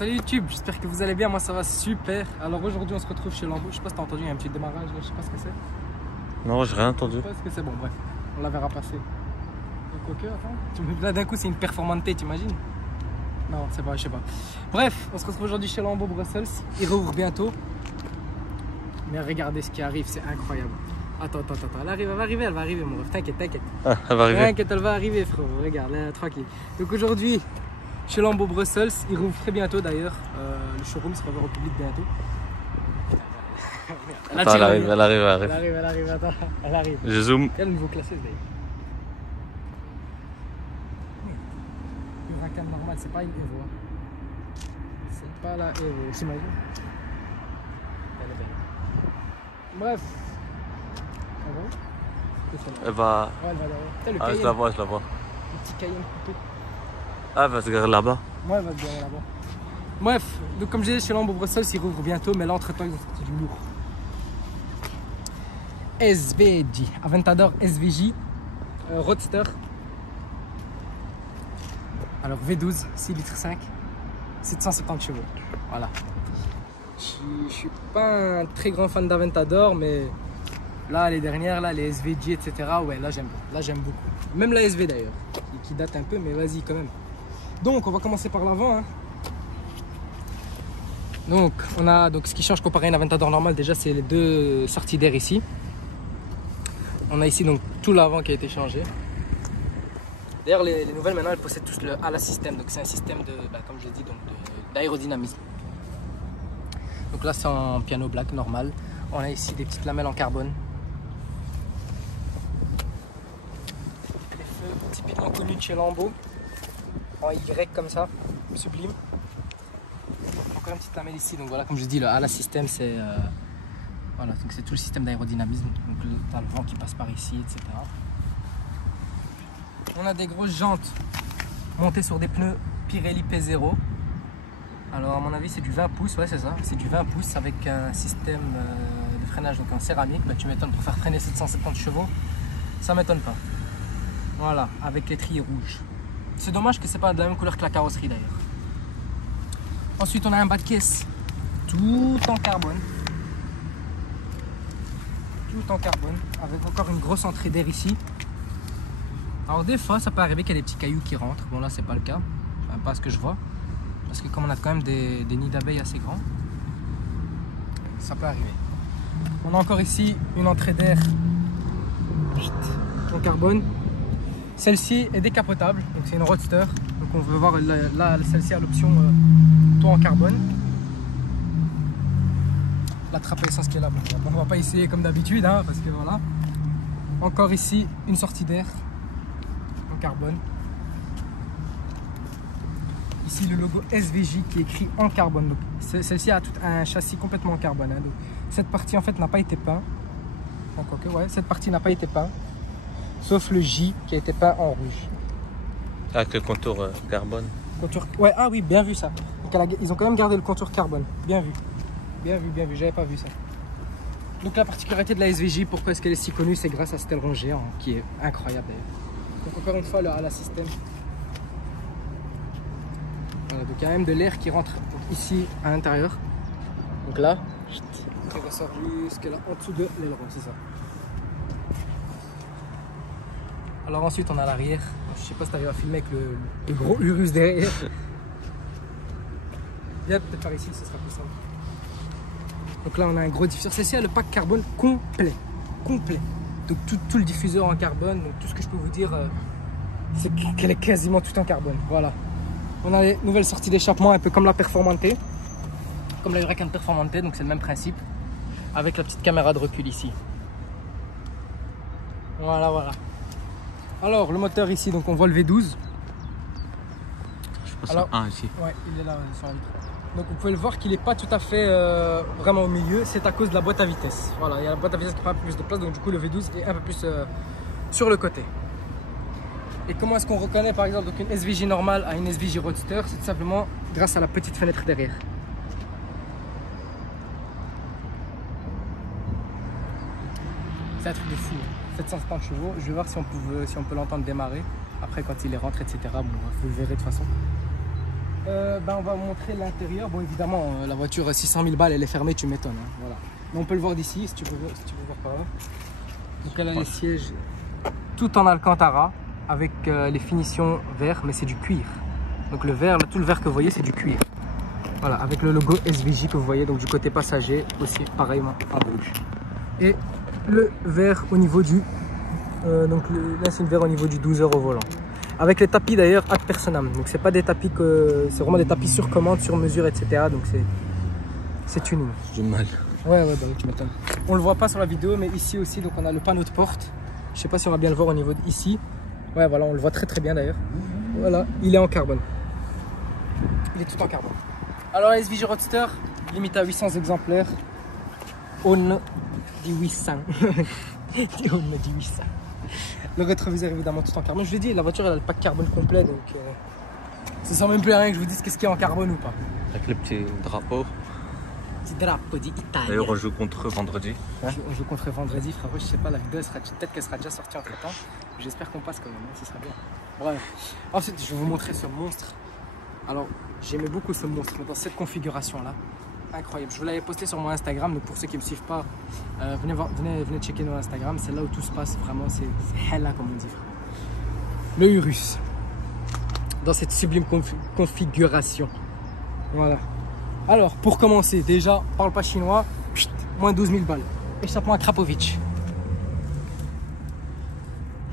Salut YouTube, j'espère que vous allez bien, moi ça va super. Alors aujourd'hui on se retrouve chez Lambo, je sais pas si t'as entendu, il y a un petit démarrage là, je sais pas ce que c'est. Non, j'ai rien entendu. Je sais pas ce que c'est, bon bref, on la verra passer. Quoique, attends, là d'un coup c'est une performante, t'imagines? Non, c'est pas, je sais pas. Bref, on se retrouve aujourd'hui chez Lambo Brussels, il rouvre bientôt. Mais regardez ce qui arrive, c'est incroyable. Attends, elle va arriver mon ref, t'inquiète. Ah, elle va arriver. T'inquiète, elle va arriver frérot, regarde, là, tranquille. Donc aujourd'hui, chez Lambo Brussels, il rouvre très bientôt d'ailleurs. Le showroom sera ouvert au public bientôt. Attends, elle arrive. Attends, elle arrive. Je zoome. Quel niveau classé d'ailleurs? Une Huracan normale, c'est pas une Evo. C'est pas la Evo, j'imagine. Elle est belle. Bref. Elle va. Ouais, elle va derrière. Ah, je la vois. Le petit Cayenne coupé. Ah, elle va se garer là-bas. Ouais, elle va se garer là-bas. Bref, donc comme je disais, chez Lambo Brussels, il rouvre bientôt, mais là, entre-temps, ils ont sorti du lourd. SVJ, Aventador SVJ, Roadster. Alors V12, 6 litres 5, 750 chevaux. Voilà. Je suis pas un très grand fan d'Aventador, mais là, les dernières, là, les SVJ, etc., ouais, là, j'aime beaucoup. Même la SV d'ailleurs, qui date un peu, mais vas-y quand même. Donc, on va commencer par l'avant. Hein. Donc, on a ce qui change comparé à une Aventador normale, déjà, c'est les deux sorties d'air ici. On a ici donc tout l'avant qui a été changé. D'ailleurs, les nouvelles maintenant, elles possèdent tous le ALA système. Donc, c'est un système de, comme je l'ai dit, d'aérodynamisme. Donc là, c'est en piano black normal. On a ici des petites lamelles en carbone. Les feux typiquement connus de chez Lambo. En Y comme ça, sublime. Donc, encore une petite lamelle ici. Donc voilà, comme je dis, le ALA système, c'est voilà, donc c'est tout le système d'aérodynamisme. Donc tu as le vent qui passe par ici, etc. On a des grosses jantes montées sur des pneus Pirelli P0. Alors à mon avis c'est du 20 pouces, ouais c'est ça, c'est du 20 pouces avec un système de freinage donc en céramique. Bah, tu m'étonnes, pour faire freiner 770 chevaux, ça m'étonne pas. Voilà, avec l'étrier rouge. C'est dommage que c'est pas de la même couleur que la carrosserie d'ailleurs. Ensuite on a un bas de caisse tout en carbone. Tout en carbone, avec encore une grosse entrée d'air ici. Alors des fois ça peut arriver qu'il y a des petits cailloux qui rentrent. Bon là c'est pas le cas, enfin, pas ce que je vois. Parce que comme on a quand même des nids d'abeilles assez grands, ça peut arriver. On a encore ici une entrée d'air en carbone. Celle-ci est décapotable, donc c'est une Roadster. Donc on veut voir là, celle-ci a l'option toit en carbone. La trappe à essence qui est là, bon, on va pas essayer comme d'habitude, hein, parce que voilà. Encore ici une sortie d'air en carbone. Ici le logo SVJ qui est écrit en carbone. Celle-ci a tout un châssis complètement en carbone. Hein, donc, cette partie en fait n'a pas été peint. Encore que ouais, cette partie n'a pas été peint. Sauf le J qui a été peint en rouge. Avec le contour carbone. Contour... Ouais, ah oui, bien vu ça. Donc, ils ont quand même gardé le contour carbone. Bien vu. Bien vu, j'avais pas vu ça. Donc la particularité de la SVJ, pourquoi est-ce qu'elle est si connue, c'est grâce à cet aileron géant qui est incroyable d'ailleurs. Donc encore une fois, le ALA système. Voilà, donc il y a même de l'air qui rentre ici à l'intérieur. Donc là, qui ressort jusque là en dessous de l'aileron, c'est ça. Alors ensuite on a l'arrière. Je sais pas si tu arrives à filmer avec le gros Urus derrière. Viens peut-être par ici, ce sera plus simple. Donc là on a un gros diffuseur, celle-ci a le pack carbone complet. Donc tout le diffuseur en carbone, donc tout ce que je peux vous dire c'est qu'elle est quasiment tout en carbone, voilà. On a les nouvelles sorties d'échappement un peu comme la Performante, comme la Huracan Performante, donc c'est le même principe, avec la petite caméra de recul ici. Voilà. Alors le moteur ici, donc on voit le V12. Je pense alors, un ici. Ouais, il est là sur la vitre. Donc vous pouvez le voir qu'il n'est pas tout à fait vraiment au milieu, c'est à cause de la boîte à vitesse. Voilà, il y a la boîte à vitesse qui prend un peu plus de place, donc du coup le V12 est un peu plus sur le côté. Et comment est-ce qu'on reconnaît par exemple donc une SVJ normale à une SVJ Roadster? C'est tout simplement grâce à la petite fenêtre derrière. C'est un truc de fou, 750 chevaux. Je vais voir si on peut l'entendre démarrer. Après quand il rentre, etc. Bon, vous le verrez de toute façon. On va vous montrer l'intérieur. Bon, évidemment, la voiture 600 000 balles, elle est fermée, tu m'étonnes. Hein, voilà. Mais on peut le voir d'ici, si tu veux voir par là. Donc elle a les sièges tout en alcantara avec les finitions verts, mais c'est du cuir. Donc le verre, tout le verre que vous voyez, c'est du cuir. Voilà, avec le logo SVJ que vous voyez, donc du côté passager aussi, pareillement en rouge. Et le verre au niveau du... là, c'est une verre au niveau du 12 heures au volant. Avec les tapis d'ailleurs ad personam. Donc c'est pas des tapis que... C'est vraiment des tapis sur commande, sur mesure, etc. Donc c'est tuning. J'ai mal. Ouais, bah oui, tu m'étonnes. On le voit pas sur la vidéo, mais ici aussi, donc on a le panneau de porte. Je sais pas si on va bien le voir au niveau d'ici. Ouais, voilà, on le voit très très bien d'ailleurs. Voilà, il est en carbone. Il est tout en carbone. Alors, la SVJ Roadster, limité à 800 exemplaires. On dit 800. On dit 800. Le rétroviseur, évidemment, tout en carbone. Je l'ai dit, la voiture, elle a le pack carbone complet, donc ça sert même plus à rien que je vous dise qu'est-ce qu'il y a en carbone ou pas. Avec le petit drapeau. Petit drapeau d'Italie. D'ailleurs, on joue contre eux vendredi. On joue contre eux vendredi, frérot. Je sais pas, la vidéo, peut-être qu'elle sera déjà sortie entre temps. J'espère qu'on passe quand même, hein, ce sera bien. Bref. Ensuite, je vais vous montrer ce monstre. Alors, j'aimais beaucoup ce monstre, mais dans cette configuration-là. Incroyable. Je vous l'avais posté sur mon Instagram, donc pour ceux qui ne me suivent pas, venez checker nos Instagram. C'est là où tout se passe, vraiment. C'est hella, comme on dit. Le Urus. Dans cette sublime configuration. Voilà. Alors, pour commencer, déjà, parle pas chinois, moins 12 000 balles. Échappement à Krapovic.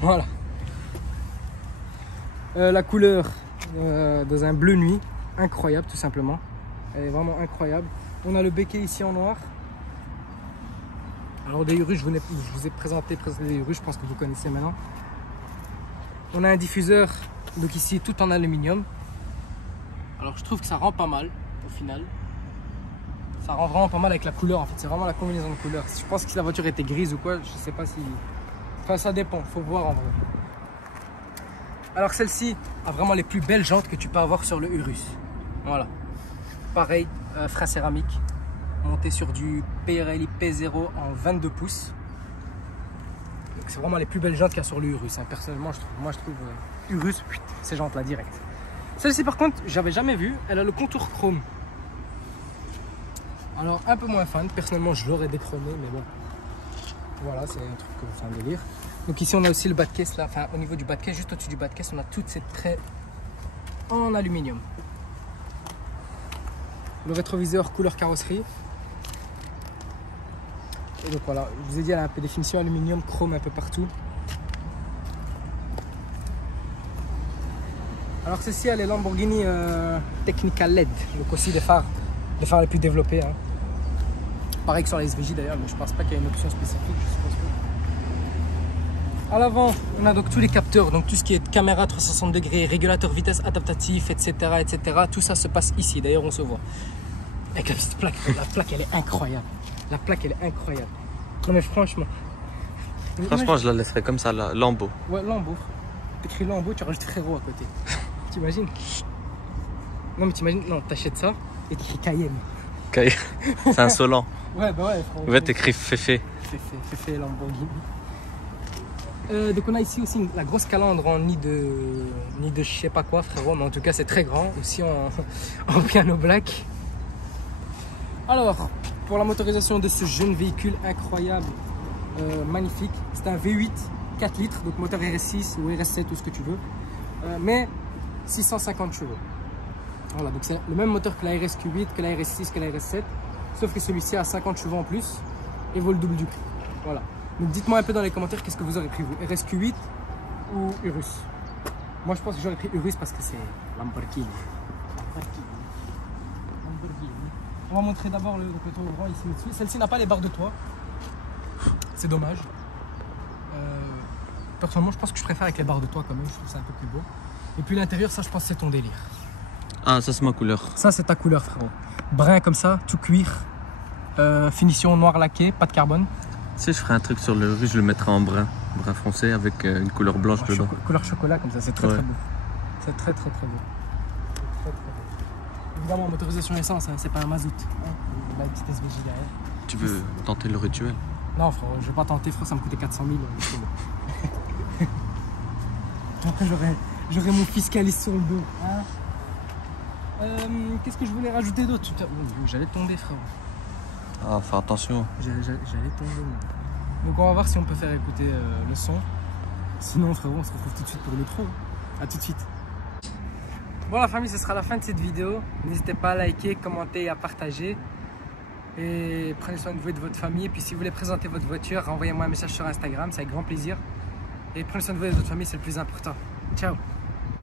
Voilà. La couleur dans un bleu nuit, incroyable tout simplement. Elle est vraiment incroyable. On a le béquet ici en noir. Alors des Urus, je vous ai présenté des Urus, je pense que vous connaissez maintenant. On a un diffuseur, donc ici tout en aluminium. Alors je trouve que ça rend pas mal au final. Ça rend vraiment pas mal avec la couleur en fait, c'est vraiment la combinaison de couleurs. Je pense que si la voiture était grise ou quoi, je sais pas si... Enfin ça dépend, faut voir en vrai. Alors celle-ci a vraiment les plus belles jantes que tu peux avoir sur le Urus. Voilà. Pareil, frein céramique, monté sur du Pirelli P0 en 22 pouces. C'est vraiment les plus belles jantes qu'il y a sur le Urus. Hein. Personnellement, je trouve Urus, ces jantes là direct. Celle-ci par contre, j'avais jamais vu, elle a le contour chrome. Alors un peu moins fan, personnellement je l'aurais déchromé, mais bon. Voilà, c'est un truc, c'est un délire. Donc ici on a aussi le bas de caisse là, enfin au niveau du bas de caisse, juste au-dessus du bas de caisse, on a toutes ces traits en aluminium. Le rétroviseur couleur carrosserie. Et donc voilà, je vous ai dit, elle a un peu des finitions aluminium, chrome un peu partout. Alors ceci, elle est Lamborghini Technica LED, donc aussi des phares les plus développés. Hein. Pareil que sur la SVJ d'ailleurs, mais je pense pas qu'il y ait une option spécifique, je suppose pas. À l'avant, on a donc tous les capteurs, donc tout ce qui est caméra 360 degrés, régulateur vitesse adaptatif, etc., etc. Tout ça se passe ici, d'ailleurs on se voit. Avec la petite plaque, la plaque elle est incroyable. La plaque elle est incroyable. Non mais franchement. Franchement, je la laisserais comme ça, la Lambo. Ouais, Lambo. T'écris Lambo, tu rajoutes Frérot à côté. T'imagines? Non mais t'imagines, non, t'achètes ça et t'écris Cayenne. C'est insolent. Ouais, bah ouais. Ouais, t'écris Féfé. Féfé Lamborghini. Donc on a ici aussi la grosse calandre en nid de je sais pas quoi, frérot, mais en tout cas c'est très grand, aussi en piano black. Alors, pour la motorisation de ce jeune véhicule incroyable, magnifique, c'est un V8 4 litres, donc moteur RS6 ou RS7 ou ce que tu veux, mais 650 chevaux. Voilà, donc c'est le même moteur que la RSQ8, que la RS6, que la RS7, sauf que celui-ci a 50 chevaux en plus et vaut le double du prix. Voilà. Donc dites-moi un peu dans les commentaires qu'est-ce que vous aurez pris vous, RSQ8 ou Urus. Moi je pense que j'aurais pris Urus parce que c'est Lamborghini. On va montrer d'abord le toit ouvrant ici au-dessus. Celle-ci n'a pas les barres de toit. C'est dommage. Personnellement je pense que je préfère avec les barres de toit quand même, je trouve ça un peu plus beau. Et puis l'intérieur, ça je pense que c'est ton délire. Ah, ça c'est ma couleur. Ça c'est ta couleur frérot. Brun comme ça, tout cuir. Finition noir laqué, pas de carbone. Tu sais, je ferais un truc sur le Urus, je le mettrais en brun foncé avec une couleur blanche dedans. Couleur chocolat comme ça, c'est très très beau. C'est très beau. Évidemment, motorisation essence, hein, c'est pas un mazout. Hein. La petite SVJ derrière. Tu veux tenter le rituel? Non frère, je vais pas tenter frère, ça me coûtait 400 000. Après j'aurais mon fiscaliste sur le dos. Hein. Qu'est-ce que je voulais rajouter d'autre? Putain, j'allais tomber, frérot. Ah, fais attention. J'allais tomber. Moi. Donc on va voir si on peut faire écouter le son. Sinon, frérot, on se retrouve tout de suite pour le pro. A tout de suite. Bon, la famille, ce sera la fin de cette vidéo. N'hésitez pas à liker, commenter et à partager. Et prenez soin de vous et de votre famille. Et puis si vous voulez présenter votre voiture, envoyez-moi un message sur Instagram, c'est avec grand plaisir. Et prenez soin de vous et de votre famille, c'est le plus important. Ciao!